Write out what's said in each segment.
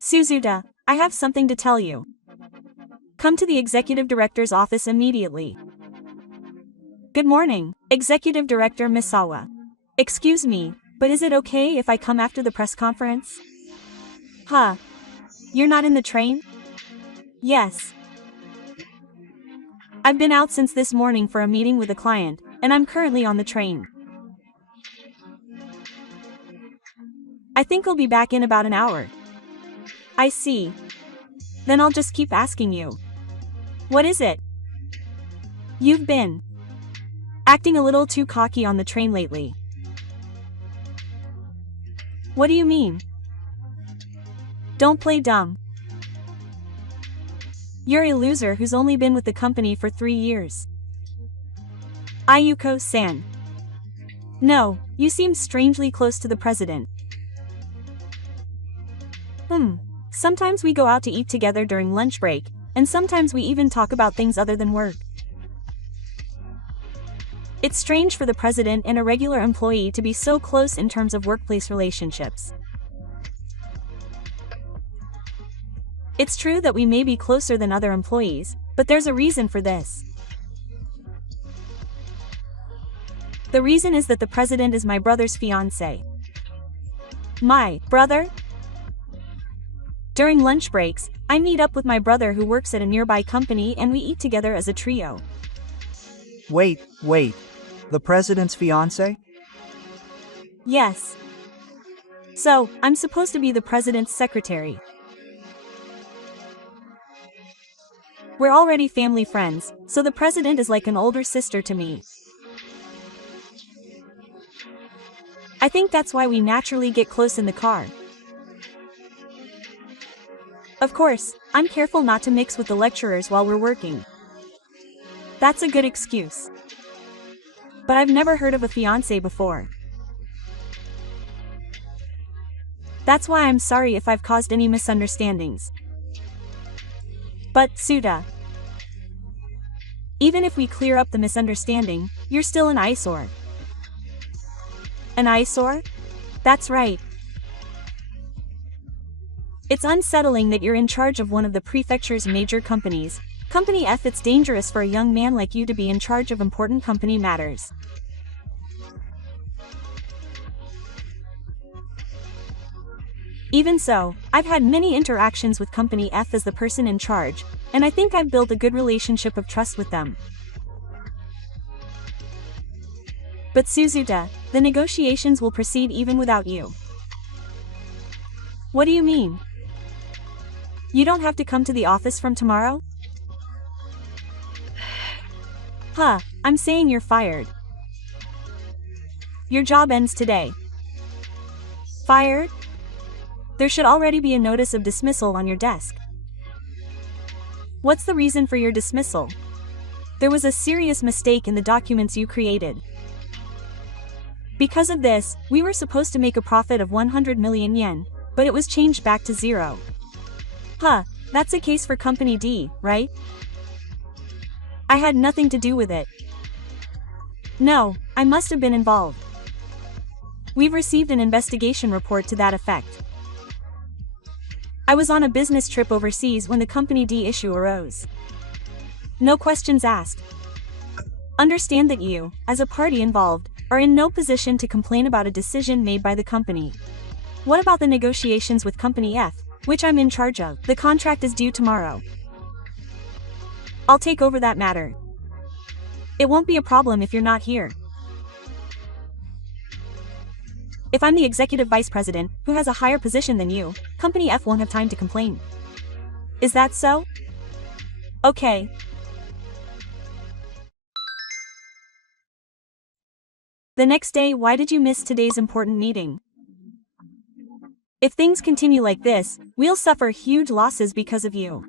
Suzuta, I have something to tell you. Come to the executive director's office immediately. Good morning, Executive Director Misawa. Excuse me, but is it okay if I come after the press conference? Huh. You're not in the train? Yes. I've been out since this morning for a meeting with a client, and I'm currently on the train. I think I'll be back in about an hour. I see. Then I'll just keep asking you. What is it? You've been acting a little too cocky on the train lately. What do you mean? Don't play dumb. You're a loser who's only been with the company for 3 years. Ayuko-san. No, you seem strangely close to the president. Sometimes we go out to eat together during lunch break, and sometimes we even talk about things other than work. It's strange for the president and a regular employee to be so close in terms of workplace relationships. It's true that we may be closer than other employees, but there's a reason for this. The reason is that the president is my brother's fiancé. My brother? During lunch breaks, I meet up with my brother who works at a nearby company and we eat together as a trio. Wait. The president's fiancé? Yes. So, I'm supposed to be the president's secretary. We're already family friends, so the president is like an older sister to me. I think that's why we naturally get close in the car. Of course, I'm careful not to mix with the lecturers while we're working. That's a good excuse. But I've never heard of a fiancé before. That's why I'm sorry if I've caused any misunderstandings. But, Suda, even if we clear up the misunderstanding, you're still an eyesore. An eyesore? That's right. It's unsettling that you're in charge of one of the prefecture's major companies. Company F. It's dangerous for a young man like you to be in charge of important company matters. Even so, I've had many interactions with Company F as the person in charge, and I think I've built a good relationship of trust with them. But Suzuta, the negotiations will proceed even without you. What do you mean? You don't have to come to the office from tomorrow? Huh, I'm saying you're fired. Your job ends today. Fired? There should already be a notice of dismissal on your desk. What's the reason for your dismissal? There was a serious mistake in the documents you created. Because of this, we were supposed to make a profit of 100 million yen, but it was changed back to 0. Huh, that's a case for Company D, right? I had nothing to do with it. No, I must have been involved. We've received an investigation report to that effect. I was on a business trip overseas when the Company D issue arose. No questions asked. Understand that you, as a party involved, are in no position to complain about a decision made by the company. What about the negotiations with Company F, which I'm in charge of? The contract is due tomorrow. I'll take over that matter. It won't be a problem if you're not here. If I'm the executive vice president, who has a higher position than you, Company F won't have time to complain. Is that so? Okay. The next day, why did you miss today's important meeting? If things continue like this, we'll suffer huge losses because of you.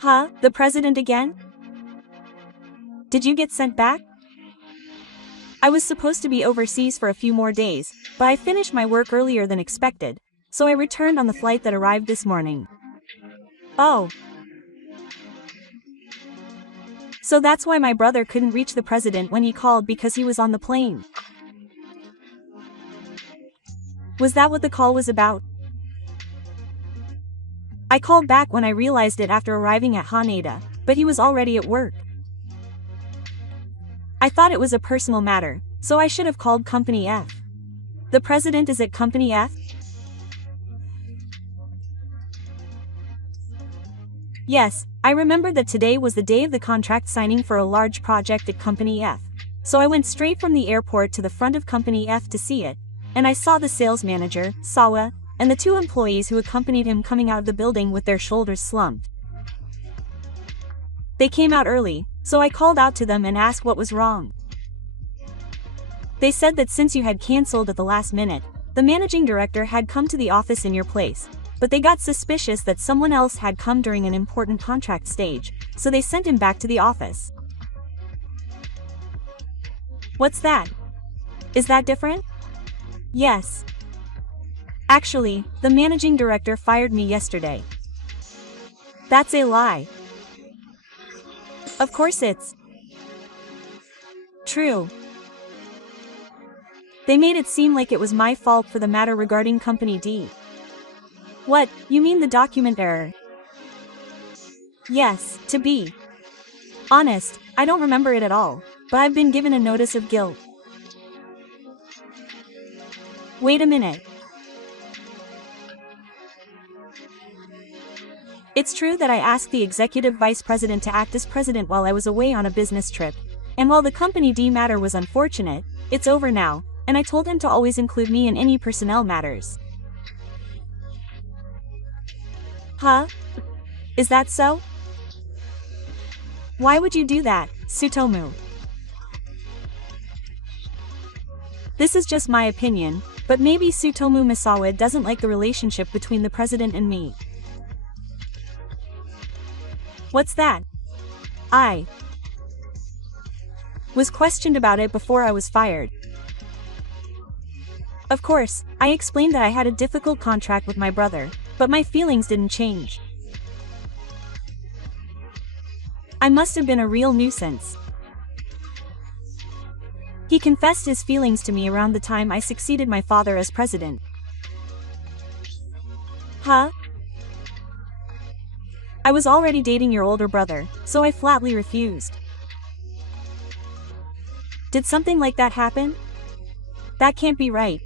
Huh, the president again? Did you get sent back? I was supposed to be overseas for a few more days, but I finished my work earlier than expected, so I returned on the flight that arrived this morning. Oh. So that's why my brother couldn't reach the president when he called, because he was on the plane. Was that what the call was about? I called back when I realized it after arriving at Haneda, but he was already at work. I thought it was a personal matter, so I should have called Company F. The president is at Company F? Yes, I remembered that today was the day of the contract signing for a large project at Company F. So I went straight from the airport to the front of Company F to see it, and I saw the sales manager, Sawa, and the 2 employees who accompanied him coming out of the building with their shoulders slumped. They came out early, so I called out to them and asked what was wrong. They said that since you had cancelled at the last minute, the managing director had come to the office in your place, but they got suspicious that someone else had come during an important contract stage, so they sent him back to the office. What's that? Is that different? Yes. Actually, the managing director fired me yesterday. That's a lie. Of course it's true. They made it seem like it was my fault for the matter regarding Company D. What, you mean the document error? Yes, to be honest, I don't remember it at all, but I've been given a notice of guilt. Wait a minute. It's true that I asked the executive vice president to act as president while I was away on a business trip, and while the Company D matter was unfortunate, it's over now, and I told him to always include me in any personnel matters. Huh? Is that so? Why would you do that, Tsutomu? This is just my opinion, but maybe Tsutomu Misawa doesn't like the relationship between the president and me. What's that? I was questioned about it before I was fired. Of course, I explained that I had a difficult contract with my brother, but my feelings didn't change. I must have been a real nuisance. He confessed his feelings to me around the time I succeeded my father as president. Huh? I was already dating your older brother, so I flatly refused. Did something like that happen? That can't be right.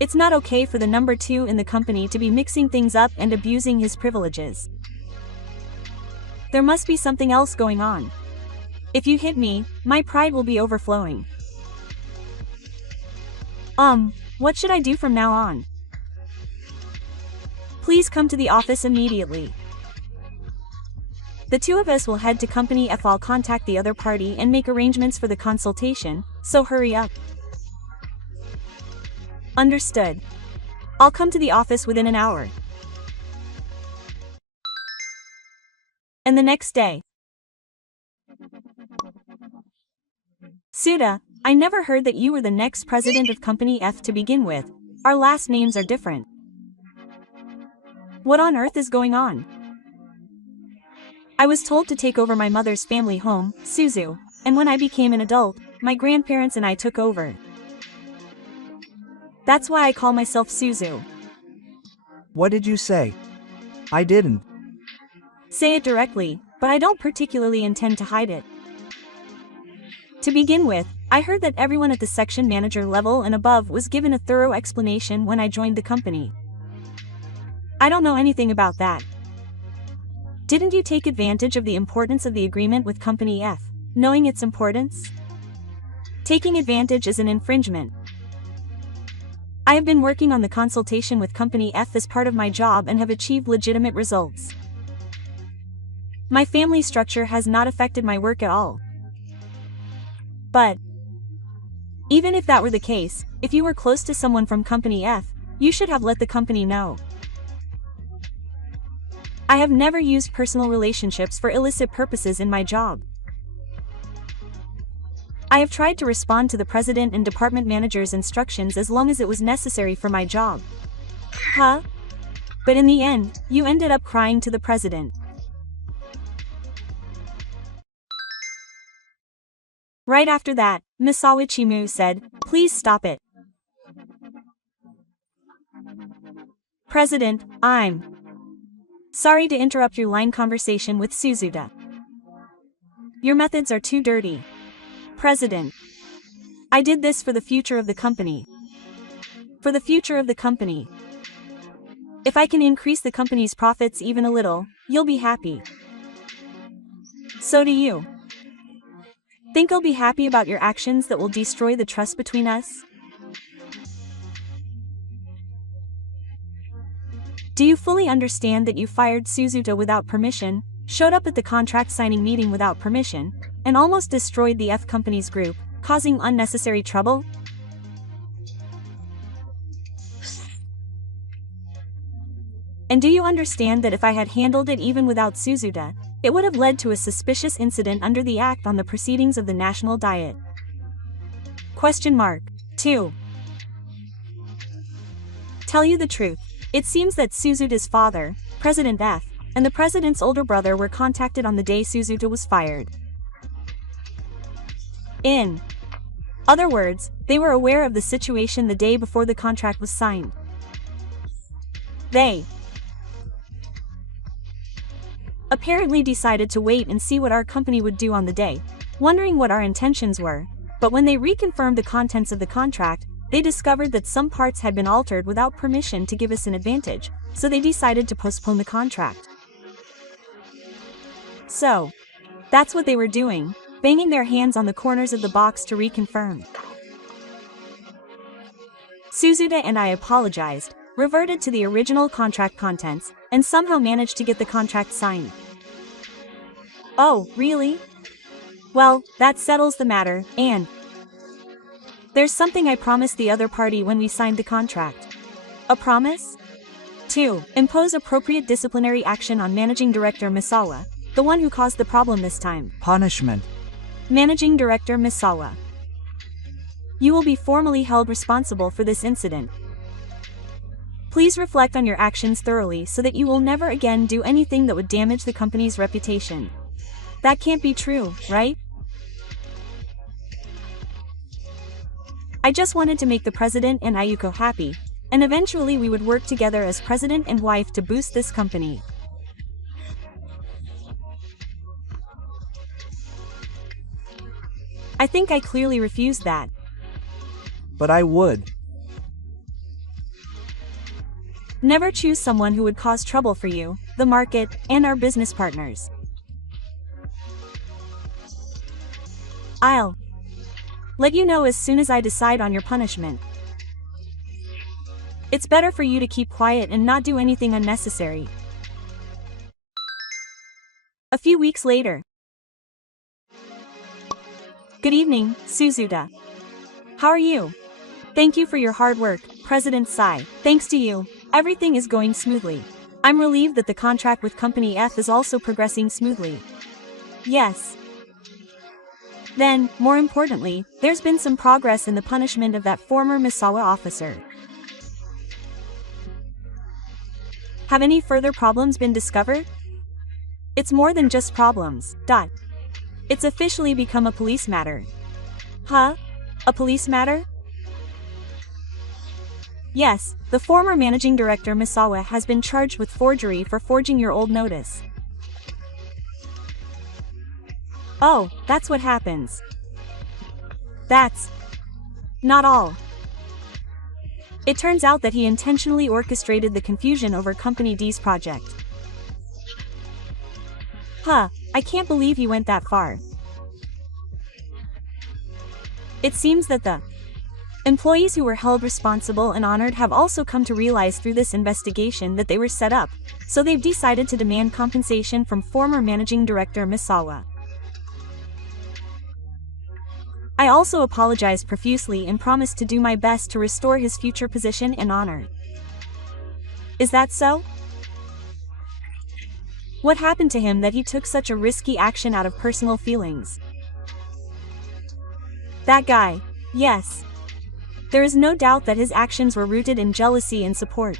It's not okay for the number 2 in the company to be mixing things up and abusing his privileges. There must be something else going on. If you hit me, my pride will be overflowing. What should I do from now on? Please come to the office immediately. The 2 of us will head to Company F. I'll contact the other party and make arrangements for the consultation, so hurry up. Understood. I'll come to the office within an hour. And the next day. Suda, I never heard that you were the next president of Company F to begin with. Our last names are different. What on earth is going on? I was told to take over my mother's family home, Suzu, and when I became an adult, my grandparents and I took over. That's why I call myself Suzu. What did you say? I didn't say it directly, but I don't particularly intend to hide it. To begin with, I heard that everyone at the section manager level and above was given a thorough explanation when I joined the company. I don't know anything about that. Didn't you take advantage of the importance of the agreement with Company F, knowing its importance? Taking advantage is an infringement. I have been working on the consultation with Company F as part of my job and have achieved legitimate results. My family structure has not affected my work at all. But even if that were the case, if you were close to someone from Company F, you should have let the company know. I have never used personal relationships for illicit purposes in my job. I have tried to respond to the president and department manager's instructions as long as it was necessary for my job. Huh? But in the end, you ended up crying to the president. Right after that, Misawa Chimu said, "Please stop it." President, I'm sorry to interrupt your line conversation with Suzuta. Your methods are too dirty. President, I did this for the future of the company. For the future of the company. If I can increase the company's profits even a little, you'll be happy. So do you. Think I'll be happy about your actions that will destroy the trust between us? Do you fully understand that you fired Suzuta without permission, showed up at the contract signing meeting without permission, and almost destroyed the F Company's group, causing unnecessary trouble? And do you understand that if I had handled it even without Suzuta, it would have led to a suspicious incident under the Act on the Proceedings of the National Diet? Question mark. 2. Tell you the truth, it seems that Suzuta's father, President F, and the president's older brother were contacted on the day Suzuta was fired. In other words, they were aware of the situation the day before the contract was signed. They apparently decided to wait and see what our company would do on the day, wondering what our intentions were, but when they reconfirmed the contents of the contract, they discovered that some parts had been altered without permission to give us an advantage, so they decided to postpone the contract. So, that's what they were doing, banging their hands on the corners of the box to reconfirm. Suzuta and I apologized, reverted to the original contract contents, and somehow managed to get the contract signed. Oh, really? Well, that settles the matter, and there's something I promised the other party when we signed the contract. A promise? 2. Impose appropriate disciplinary action on Managing Director Misawa, the one who caused the problem this time. Punishment. Managing Director Misawa. You will be formally held responsible for this incident. Please reflect on your actions thoroughly so that you will never again do anything that would damage the company's reputation. That can't be true, right? I just wanted to make the president and Ayuko happy, and eventually we would work together as president and wife to boost this company. I think I clearly refused that. But I would. Never choose someone who would cause trouble for you, the market, and our business partners. I'll let you know as soon as I decide on your punishment. It's better for you to keep quiet and not do anything unnecessary. A few weeks later. Good evening, Suzuta. How are you? Thank you for your hard work, President Sai. Thanks to you, everything is going smoothly. I'm relieved that the contract with Company F is also progressing smoothly. Yes. Then, more importantly, there's been some progress in the punishment of that former Misawa officer. Have any further problems been discovered? It's more than just problems. It's officially become a police matter. Huh? A police matter? Yes, the former managing director Misawa has been charged with forgery for forging your old notice. Oh, that's what happens. That's not all. It turns out that he intentionally orchestrated the confusion over Company D's project. Huh, I can't believe he went that far. It seems that the employees who were held responsible and honored have also come to realize through this investigation that they were set up, so they've decided to demand compensation from former managing director Misawa. I also apologized profusely and promised to do my best to restore his future position and honor. Is that so? What happened to him that he took such a risky action out of personal feelings? That guy, yes. There is no doubt that his actions were rooted in jealousy and support.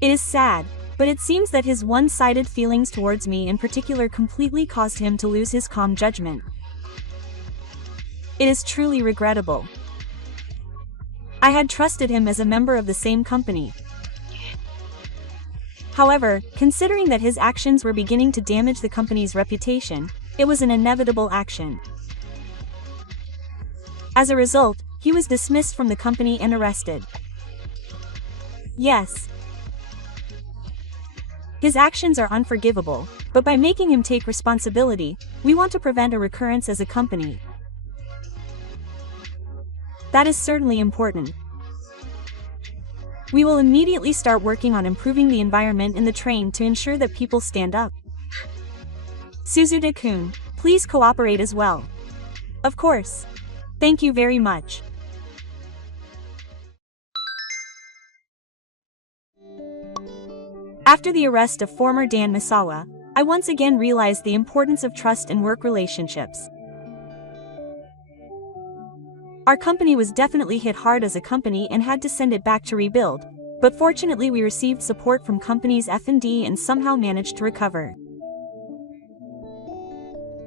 It is sad, but it seems that his one-sided feelings towards me in particular completely caused him to lose his calm judgment. It is truly regrettable. I had trusted him as a member of the same company. However, considering that his actions were beginning to damage the company's reputation, it was an inevitable action. As a result, he was dismissed from the company and arrested. Yes, his actions are unforgivable, but by making him take responsibility, we want to prevent a recurrence as a company. That is certainly important. We will immediately start working on improving the environment in the train to ensure that people stand up. Suzuda-kun, please cooperate as well. Of course. Thank you very much. After the arrest of former Dan Misawa, I once again realized the importance of trust in work relationships. Our company was definitely hit hard as a company and had to send it back to rebuild, but fortunately we received support from companies F&D and somehow managed to recover.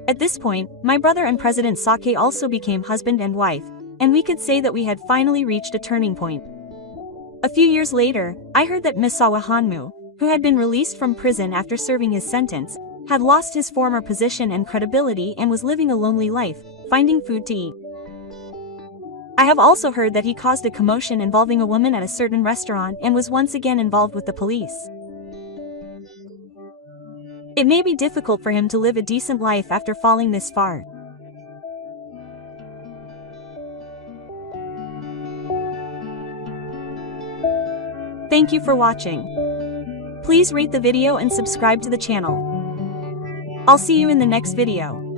At this point, my brother and President Sake also became husband and wife, and we could say that we had finally reached a turning point. A few years later, I heard that Misawa Hanmu, who had been released from prison after serving his sentence, had lost his former position and credibility and was living a lonely life, finding food to eat. I have also heard that he caused a commotion involving a woman at a certain restaurant and was once again involved with the police. It may be difficult for him to live a decent life after falling this far. Thank you for watching. Please rate the video and subscribe to the channel. I'll see you in the next video.